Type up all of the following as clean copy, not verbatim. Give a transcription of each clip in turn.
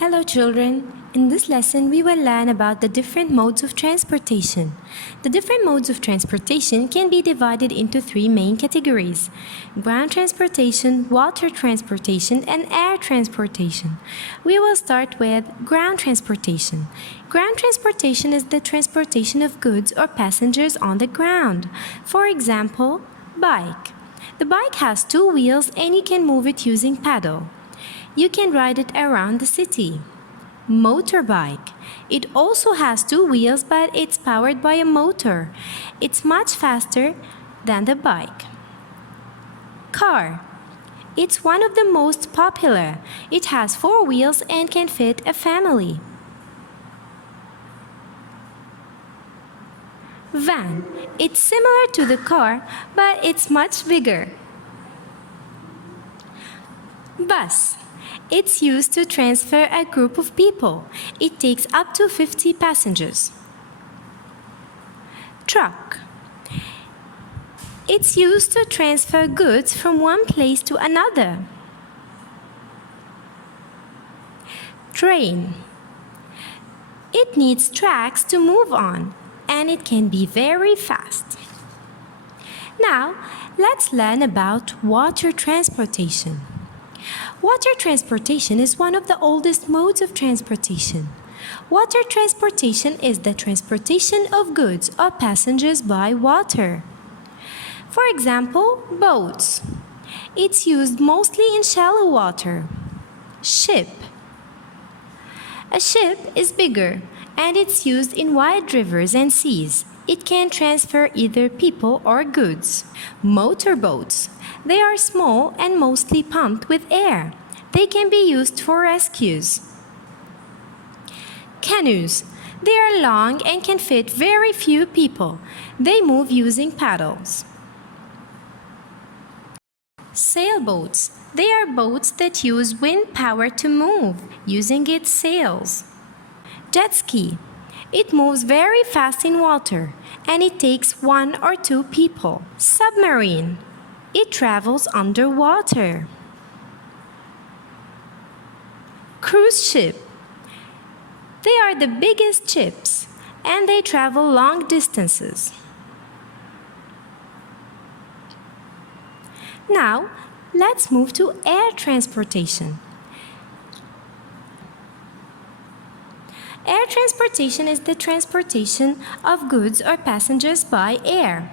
Hello children. In this lesson, we will learn about the different modes of transportation. The different modes of transportation can be divided into three main categories: ground transportation, water transportation, and air transportation. We will start with ground transportation. Ground transportation is the transportation of goods or passengers on the ground. For example, bike. The bike has two wheels and you can move it using paddle. You can ride it around the city. Motorbike. It also has two wheels, but it's powered by a motor. It's much faster than the bike. Car. It's one of the most popular. It has four wheels and can fit a family. Van. It's similar to the car, but it's much bigger. Bus. It's used to transfer a group of people. It takes up to 50 passengers. Truck. It's used to transfer goods from one place to another. Train. It needs tracks to move on, and it can be very fast. Now, let's learn about water transportation. Water transportation is one of the oldest modes of transportation. Water transportation is the transportation of goods or passengers by water. For example, boats. It's used mostly in shallow water. Ship. A ship is bigger and it's used in wide rivers and seas. It can transfer either people or goods. Motorboats. They are small and mostly pumped with air. They can be used for rescues. Canoes. They are long and can fit very few people. They move using paddles. Sailboats. They are boats that use wind power to move, using its sails. Jet ski. It moves very fast in water, and it takes one or two people. Submarine. It travels underwater. Cruise ship. They are the biggest ships, and they travel long distances. Now, let's move to air transportation. Air transportation is the transportation of goods or passengers by air.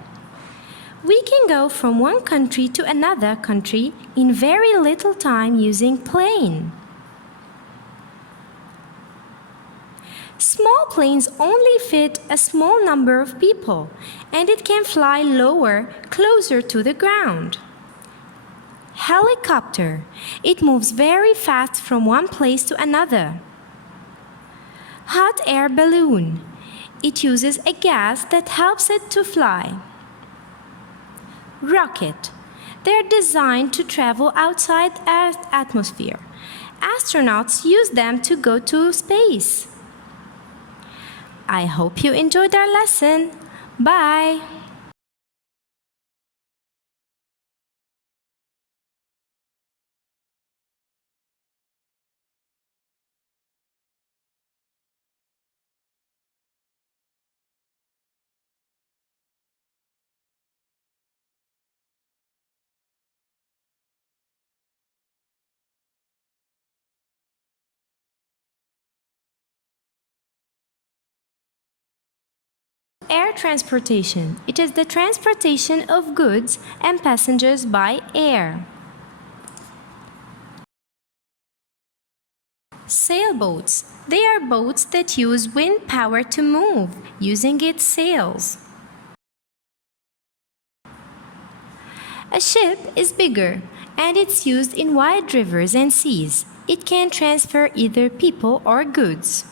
We can go from one country to another country in very little time using plane. Small planes only fit a small number of people, and it can fly lower, closer to the ground. Helicopter. It moves very fast from one place to another. Hot air balloon. It uses a gas that helps it to fly. Rocket. They're designed to travel outside Earth's atmosphere. Astronauts use them to go to space. I hope you enjoyed our lesson. Bye! Air transportation. It is the transportation of goods and passengers by air. Sailboats. They are boats that use wind power to move, using its sails. A ship is bigger, and it's used in wide rivers and seas. It can transfer either people or goods.